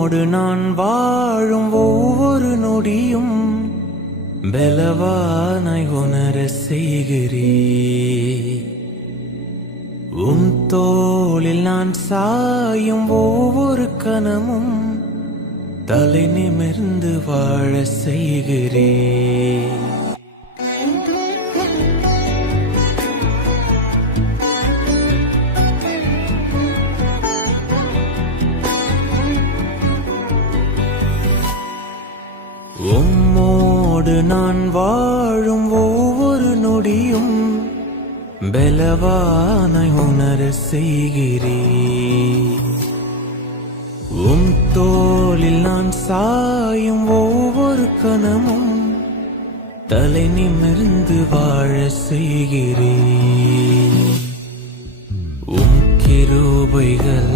உம்மோடு நான் வாழும் ஒவ்வொரு நொடியும் பலவானாய் உணர செய்கிறீ. உம் தோளில் நான் சாயும் ஒவ்வொரு கணமும் தலை நிமிர்ந்து வாழ செய்கிறே. உம்மோடு நான் வாழும் ஒவ்வொரு நொடியும் பலவானாய் உணர செய்கிறே. உம் தோளில் நான் சாயும் ஒவ்வொரு கணமும் தலை நிமிர்ந்து வாழ செய்கிறே. உம் கிருபைகள்